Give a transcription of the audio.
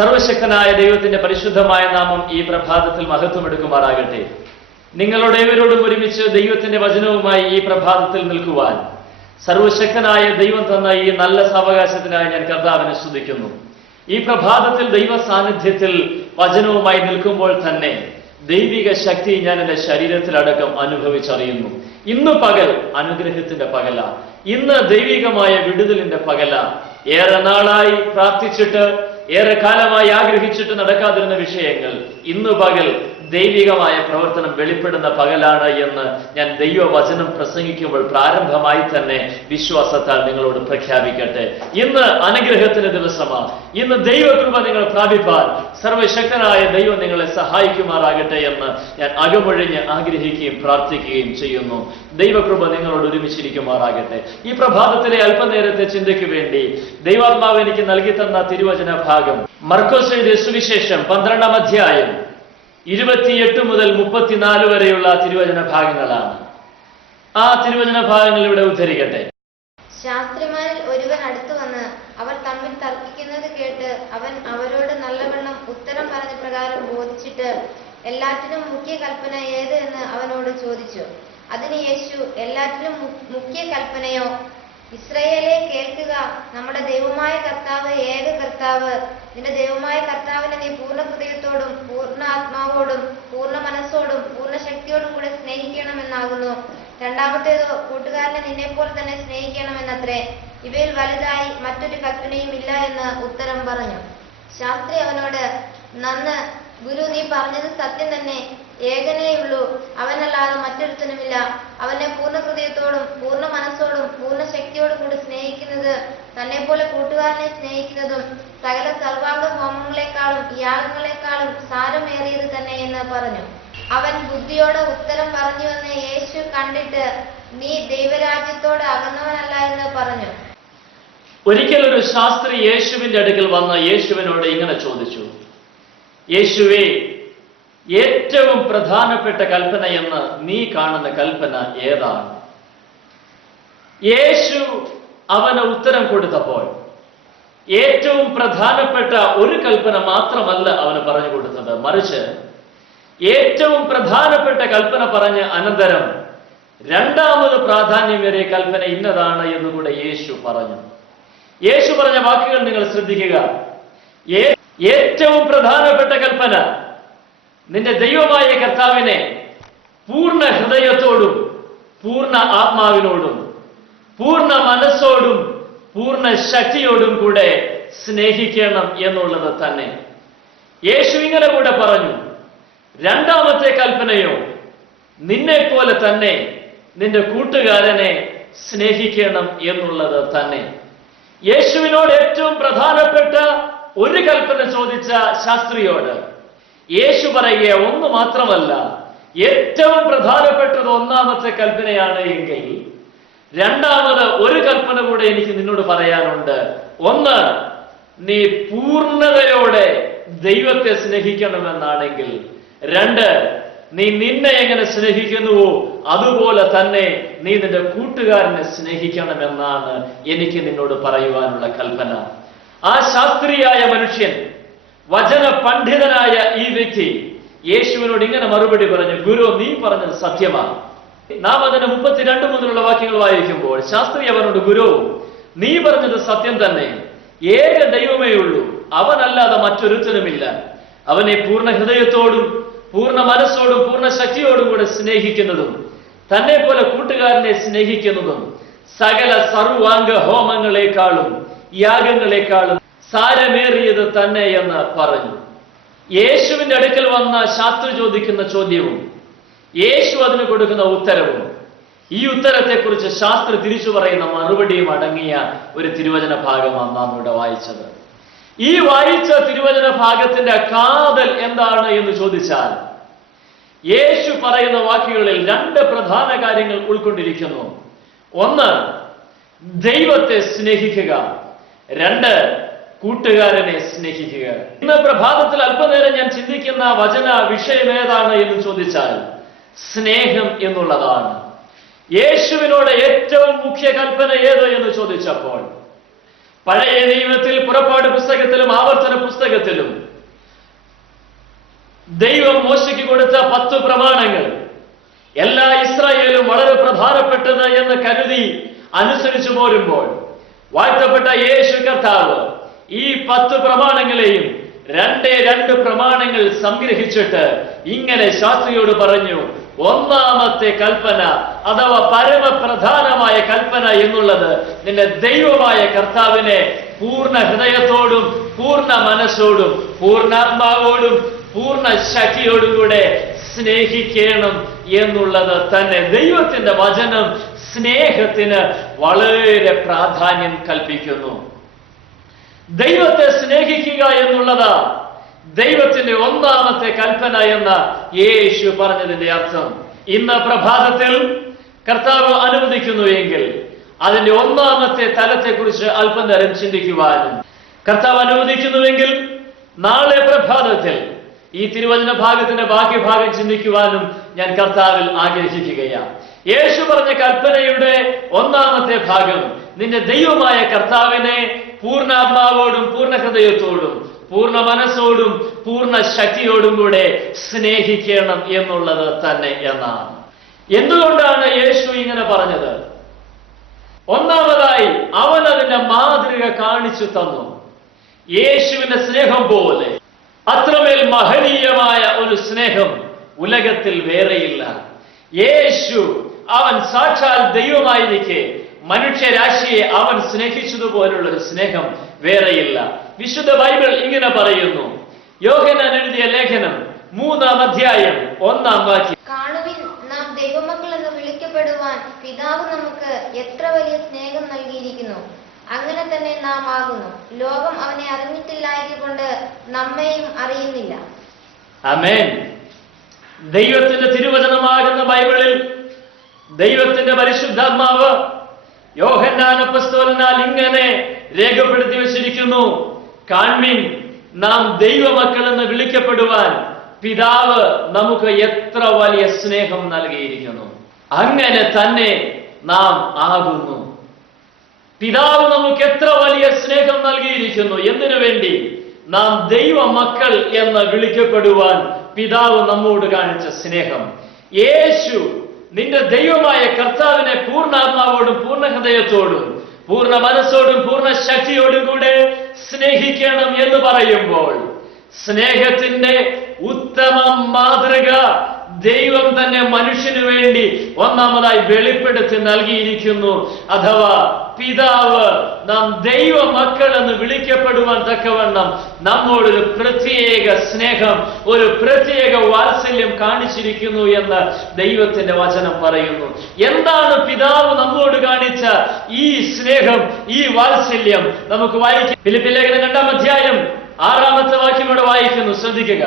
സർവശക്തനായ ദൈവത്തിന്റെ പരിശുദ്ധമായ നാമം ഈ പ്രഭാതത്തിൽ മഹത്വമെടുക്കുമാറാകട്ടെ. നിങ്ങളോടേവരോടും ഒരുമിച്ച് ദൈവത്തിന്റെ വചനവുമായി ഈ പ്രഭാതത്തിൽ നിൽക്കുവാൻ സർവശക്തനായ ദൈവം തന്ന ഈ നല്ല സാവകാശത്തിനായി ഞാൻ കർത്താവിനെ സ്തുതിക്കുന്നു. ഈ പ്രഭാതത്തിൽ ദൈവ സാന്നിധ്യത്തിൽ വചനവുമായി നിൽക്കുമ്പോൾ തന്നെ ദൈവിക ശക്തി ഞാൻ എൻ്റെ ശരീരത്തിലടക്കം അനുഭവിച്ചറിയുന്നു. ഇന്ന് പകൽ അനുഗ്രഹത്തിന്റെ പകല, ഇന്ന് ദൈവികമായ വിടുതലിന്റെ പകല. ഏറെ നാളായി പ്രാർത്ഥിച്ചിട്ട് ഏറെ കാലമായി ആഗ്രഹിച്ചിട്ട് നടക്കാതിരുന്ന വിഷയങ്ങൾ ഇന്ന് പകൽ ദൈവികമായ പ്രവർത്തനം വെളിപ്പെടുന്ന പകലാണ് എന്ന് ഞാൻ ദൈവവചനം പ്രസംഗിക്കുമ്പോൾ പ്രാരംഭമായി തന്നെ വിശ്വാസത്താൽ നിങ്ങളോട് പ്രഖ്യാപിക്കട്ടെ. ഇന്ന് അനുഗ്രഹത്തിന്റെ ദിവസമാണ്. ഇന്ന് ദൈവകൃപ നിങ്ങൾ പ്രാപിപ്പാൻ സർവശക്തനായ ദൈവം നിങ്ങളെ സഹായിക്കുമാറാകട്ടെ എന്ന് ഞാൻ അകമൊഴിഞ്ഞ് ആഗ്രഹിക്കുകയും പ്രാർത്ഥിക്കുകയും ചെയ്യുന്നു. ദൈവകൃപ നിങ്ങളോട് ഒരുമിച്ചിരിക്കുമാറാകട്ടെ. ഈ പ്രഭാതത്തിലെ അല്പനേരത്തെ ചിന്തയ്ക്ക് വേണ്ടി ദൈവാത്മാവ് എനിക്ക് നൽകി തന്ന തിരുവചന ഭാഗം മർക്കോസ് എഴുതിയ സുവിശേഷം 12-ാം അധ്യായം 28 മുതൽ 34 വരെയുള്ള തിരുവചന ഭാഗങ്ങളാണ്. ആ തിരുവചന ഭാഗങ്ങൾ ഇവിടെ ഉദ്ധരിക്കട്ടെ. ശാസ്ത്രിമാരിൽ ഒരുവൻ അടുത്തു വന്ന് അവർ തമ്മിൽ തർക്കിക്കുന്നത് കേട്ട് അവൻ അവരോട് നല്ലവണ്ണം ഉത്തരം പറഞ്ഞ പ്രകാരം ബോധിച്ചിട്ട് എല്ലാറ്റിനും മുഖ്യ കൽപ്പന ഏത് എന്ന് അവനോട് ചോദിച്ചു. അതിന് യേശു, എല്ലാറ്റിനും മുഖ്യ കൽപ്പനയോ, ഇസ്രായേലേ കേൾക്കുക, നമ്മുടെ ദൈവമായ കർത്താവ് ഏക കർത്താവ്. നിന്റെ ദൈവമായ കർത്താവിനെ നീ പൂർണ്ണ ഹൃദയത്തോടും പൂർണ്ണ ആത്മാവോടും പൂർണ്ണ മനസ്സോടും പൂർണ്ണ ശക്തിയോടും കൂടെ സ്നേഹിക്കണമെന്നാകുന്നു. രണ്ടാമത്തേതോ, കൂട്ടുകാരനെ നിന്നെപ്പോലെ തന്നെ സ്നേഹിക്കണമെന്നത്രേ. ഇവയിൽ വലുതായി മറ്റൊരു കൽപ്പനയും ഇല്ല എന്ന് ഉത്തരം പറഞ്ഞു. ശാസ്ത്രി അവനോട്, നന്ന് ഗുരു, നീ പറഞ്ഞത് സത്യം തന്നെ. ഏകനേയുള്ളൂ, അവനല്ലാതെ മറ്റൊരുത്തനുമില്ല. അവനെ പൂർണ്ണ ഹൃദയത്തോടും പൂർണ്ണ മനസ്സോടും പൂർണ്ണ ശക്തിയോടും കൂടി സ്നേഹിക്കുന്നത് തന്നെ പോലെ കൂട്ടുകാരനെ സ്നേഹിക്കുന്നതും സകല സർവാംഗ ഹോമങ്ങളെക്കാളും യാഗങ്ങളെക്കാളും സാരമേറിയത് തന്നെ എന്ന് പറഞ്ഞു. അവൻ ബുദ്ധിയോടെ ഉത്തരം പറഞ്ഞുവെന്ന് യേശു കണ്ടിട്ട്, നീ ദൈവരാജ്യത്തോട് അകന്നവനല്ല എന്ന് പറഞ്ഞു. ഒരിക്കൽ ഒരു ശാസ്ത്രി യേശുവിന്റെ അടുക്കൽ വന്ന് യേശുവിനോട് ഇങ്ങനെ ചോദിച്ചു, യേശുവേ, ഏറ്റവും പ്രധാനപ്പെട്ട കൽപ്പന എന്ന് നീ കാണുന്ന കൽപ്പന ഏതാണ്? യേശു അവന് ഉത്തരം കൊടുത്തപ്പോൾ ഏറ്റവും പ്രധാനപ്പെട്ട ഒരു കൽപ്പന മാത്രമല്ല അവന് പറഞ്ഞു കൊടുത്തത്, മറിച്ച് ഏറ്റവും പ്രധാനപ്പെട്ട കൽപ്പന പറഞ്ഞ അനന്തരം രണ്ടാമത് പ്രാധാന്യമേറിയ കൽപ്പന ഇന്നതാണ് എന്നുകൂടെ യേശു പറഞ്ഞു. യേശു പറഞ്ഞ വാക്കുകൾ നിങ്ങൾ ശ്രദ്ധിക്കുക. ഏറ്റവും പ്രധാനപ്പെട്ട കൽപ്പന, നിന്റെ ദൈവമായ കർത്താവിനെ പൂർണ്ണ ഹൃദയത്തോടും പൂർണ്ണ ആത്മാവിനോടും പൂർണ്ണ മനസ്സോടും പൂർണ്ണ ശക്തിയോടും കൂടെ സ്നേഹിക്കണം എന്നുള്ളത് തന്നെ. യേശു ഇങ്ങനെ കൂടെ പറഞ്ഞു, രണ്ടാമത്തെ കൽപ്പനയോ, നിന്നെ പോലെ തന്നെ നിന്റെ കൂട്ടുകാരനെ സ്നേഹിക്കണം എന്നുള്ളത് തന്നെ. യേശുവിനോട് ഏറ്റവും പ്രധാനപ്പെട്ട ഒരു കൽപ്പന ചോദിച്ച ശാസ്ത്രിയോട് യേശു പറയുക, ഒന്ന് മാത്രമല്ല, ഏറ്റവും പ്രധാനപ്പെട്ടത് ഒന്നാമത്തെ കൽപ്പനയാണ് എങ്കിൽ രണ്ടാമത് ഒരു കൽപ്പന കൂടെ എനിക്ക് നിന്നോട് പറയാനുണ്ട്. ഒന്ന്, നീ പൂർണ്ണതയോടെ ദൈവത്തെ സ്നേഹിക്കണമെന്നാണെങ്കിൽ. രണ്ട്, നീ നിന്നെ എങ്ങനെ സ്നേഹിക്കുന്നുവോ അതുപോലെ തന്നെ നീ നിന്റെ കൂട്ടുകാരനെ സ്നേഹിക്കണമെന്നാണ് എനിക്ക് നിന്നോട് പറയുവാനുള്ള കൽപ്പന. ആ ശാസ്ത്രീയായ മനുഷ്യൻ, വചന പണ്ഡിതനായ ഈ വ്യക്തി യേശുവിനോട് ഇങ്ങനെ മറുപടി പറഞ്ഞു, ഗുരു, നീ പറഞ്ഞത് സത്യമാണ്. നാം അതിന് 32 മുതലുള്ള വാക്യങ്ങൾ വായിക്കുമ്പോൾ ശാസ്ത്രി അവനോട്, ഗുരു, നീ പറഞ്ഞത് സത്യം തന്നെ. ഏക ദൈവമേ ഉള്ളൂ, അവനല്ലാതെ മറ്റൊരുത്തനുമില്ല. അവനെ പൂർണ്ണ ഹൃദയത്തോടും പൂർണ്ണ മനസ്സോടും പൂർണ്ണ ശക്തിയോടും കൂടെ സ്നേഹിക്കുന്നതും തന്നെ പോലെ കൂട്ടുകാരനെ സ്നേഹിക്കുന്നതും സകല സർവാംഗ ഹോമങ്ങളെക്കാളും യാഗങ്ങളെക്കാളും സാരമേറിയത് തന്നെ എന്ന് പറഞ്ഞു. യേശുവിന്റെ അടുക്കൽ വന്ന ശാസ്ത്രി ചോദിക്കുന്ന ചോദ്യവും യേശു അതിന് കൊടുക്കുന്ന ഉത്തരവും, ഈ ഉത്തരത്തെക്കുറിച്ച് ശാസ്ത്രി തിരിച്ചു പറയുന്ന മറുപടിയും അടങ്ങിയ ഒരു തിരുവചന ഭാഗമാണ് നാം ഇവിടെ വായിച്ചത്. ഈ വായിച്ച തിരുവചന ഭാഗത്തിന്റെ കാതൽ എന്താണ് എന്ന് ചോദിച്ചാൽ, യേശു പറയുന്ന വാക്കുകളിൽ രണ്ട് പ്രധാന കാര്യങ്ങൾ ഉൾക്കൊണ്ടിരിക്കുന്നു. ഒന്ന്, ദൈവത്തെ സ്നേഹിക്കുക. രണ്ട്, കൂട്ടുകാരനെ സ്നേഹിക്കുക. ഇന്ന് പ്രഭാതത്തിൽ അല്പനേരം ഞാൻ ചിന്തിക്കുന്ന വചന വിഷയം ഏതാണ് എന്ന് ചോദിച്ചാൽ സ്നേഹം എന്നുള്ളതാണ്. യേശുവിനോട് ഏറ്റവും മുഖ്യ കൽപ്പന ഏത് എന്ന് ചോദിച്ചപ്പോൾ പഴയ നിയമത്തിൽ, പുറപ്പാട് പുസ്തകത്തിലും ആവർത്തന പുസ്തകത്തിലും ദൈവം മോശയ്ക്ക് കൊടുത്ത 10 പ്രമാണങ്ങൾ എല്ലാ ഇസ്രായേലും വളരെ പ്രധാനപ്പെട്ടത് എന്ന് കരുതി അനുസരിച്ചു പോരുമ്പോൾ വാഴ്ത്തപ്പെട്ട യേശു കർത്താവ് ഈ 10 പ്രമാണങ്ങളെയും 2 പ്രമാണങ്ങൾ സംഗ്രഹിച്ചിട്ട് ഇങ്ങനെ ശാസ്ത്രിയോട് പറഞ്ഞു, ഒന്നാമത്തെ കൽപ്പന അഥവാ പരമപ്രധാനമായ കൽപ്പന എന്നുള്ളത് നിന്റെ ദൈവമായ കർത്താവിനെ പൂർണ്ണ ഹൃദയത്തോടും പൂർണ്ണ മനസ്സോടും പൂർണ്ണാത്മാവോടും പൂർണ്ണ ശക്തിയോടും കൂടെ സ്നേഹിക്കണം എന്നുള്ളത് തന്നെ. ദൈവത്തിന്റെ വചനം സ്നേഹത്തിന് വളരെ പ്രാധാന്യം കൽപ്പിക്കുന്നു. ദൈവത്തെ സ്നേഹിക്കുക എന്നുള്ളത് ദൈവത്തിന്റെ ഒന്നാമത്തെ കൽപ്പന എന്ന യേശു പറഞ്ഞതിന്റെ അർത്ഥം. ഇന്ന് പ്രഭാതത്തിൽ കർത്താവ് അനുവദിക്കുന്നു എങ്കിൽ അതിന്റെ ഒന്നാമത്തെ തലത്തെക്കുറിച്ച് അല്പനേരം ചിന്തിക്കുവാനും, കർത്താവ് അനുവദിക്കുന്നുവെങ്കിൽ നാളെ പ്രഭാതത്തിൽ ഈ തിരുവചന ഭാഗത്തിന്റെ ബാക്കി ഭാഗം ചിന്തിക്കുവാനും ഞാൻ കർത്താവിൽ ആഗ്രഹിക്കുകയാണ്. യേശു പറഞ്ഞ കൽപ്പനയുടെ ഒന്നാമത്തെ ഭാഗം നിന്റെ ദൈവമായ കർത്താവിനെ പൂർണ്ണാത്മാവോടും പൂർണ്ണ ഹൃദയത്തോടും പൂർണ്ണ മനസ്സോടും പൂർണ്ണ ശക്തിയോടും കൂടെ സ്നേഹിക്കണം എന്നുള്ളത് തന്നെ എന്നാണ്. എന്തുകൊണ്ടാണ് യേശു ഇങ്ങനെ പറഞ്ഞത്? ഒന്നാമതായി അവൻ അതിന്റെ മാതൃക കാണിച്ചു തന്നു. യേശുവിന്റെ സ്നേഹം പോലെ അത്രമേൽ മഹനീയമായ ഒരു സ്നേഹം ഉലകത്തിൽ വേറെയില്ല. യേശു അവൻ സാക്ഷാൽ ദൈവമായിരിക്കെ മനുഷ്യരാശിയെ അവൻ സ്നേഹിച്ചതുപോലുള്ള ഒരു സ്നേഹം വേറെയില്ല. വിശുദ്ധ ബൈബിൾ ഇങ്ങനെ പറയുന്നു. യോഹന്നാൻ എഴുതിയ ലേഖനം 3-ാം അധ്യായം 1-ാം വാക്യം, കാണുവിൻ, നാം ദൈവമക്കൾ എന്ന് വിളിക്കപ്പെടുവാൻ പിതാവ് നമുക്ക് എത്ര വലിയ സ്നേഹം നൽകിയിരിക്കുന്നു. അങ്ങനെ തന്നെ നാം ആകുന്നു. ലോകം അവനെ അറിഞ്ഞിട്ടില്ലായതുകൊണ്ട് നമ്മെയും അറിയുന്നില്ല. ആമേൻ. ദൈവത്തിന്റെ തിരുവചനമാകുന്ന ബൈബിളിൽ ദൈവത്തിന്റെ പരിശുദ്ധാത്മാവ് യോഹന്നാൻ അപ്പോസ്തലനാൽ ഇങ്ങനെ രേഖപ്പെടുത്തി വച്ചിരിക്കുന്നു. കാൺമിൻ, നാം ദൈവമക്കൾ എന്ന് വിളിക്കപ്പെടുവാൻ പിതാവ് നമുക്ക് എത്ര വലിയ സ്നേഹം നൽകിയിരിക്കുന്നു. അങ്ങനെ തന്നെ നാം ആകുന്നു. പിതാവ് നമുക്ക് എത്ര വലിയ സ്നേഹം നൽകിയിരിക്കുന്നു. എന്തിനു വേണ്ടി? നാം ദൈവമക്കൾ എന്ന് വിളിക്കപ്പെടുവാൻ പിതാവ് നമ്മോട് കാണിച്ച സ്നേഹം. യേശു നിന്റെ ദൈവമായ കർത്താവിനെ പൂർണ്ണാത്മാവോടും പൂർണ്ണ ഹൃദയത്തോടും പൂർണ്ണ മനസ്സോടും പൂർണ്ണ ശക്തിയോടും കൂടെ സ്നേഹിക്കണം എന്ന് പറയുമ്പോൾ സ്നേഹത്തിന്റെ ഉത്തമ മാതൃക ദൈവം തന്നെ മനുഷ്യന് വേണ്ടി ഒന്നാമതായി വെളിപ്പെടുത്തി നൽകിയിരിക്കുന്നു. അഥവാ പിതാവ് നാം ദൈവമക്കൾ എന്ന് വിളിക്കപ്പെടുവാൻ തക്കവണ്ണം നമ്മോടൊരു പ്രത്യേക സ്നേഹം, ഒരു പ്രത്യേക വാത്സല്യം കാണിച്ചിരിക്കുന്നു എന്ന് ദൈവത്തിന്റെ വചനം പറയുന്നു. എന്താണ് പിതാവ് നമ്മോട് കാണിച്ച ഈ സ്നേഹം, ഈ വാത്സല്യം? നമുക്ക് വായിക്കാം. ഫിലിപ്പിയ ലേഖനം 2-ാം അധ്യായം 6-ാമത്തെ വാക്യം ഇവിടെ വായിക്കുന്നു. ശ്രദ്ധിക്കുക.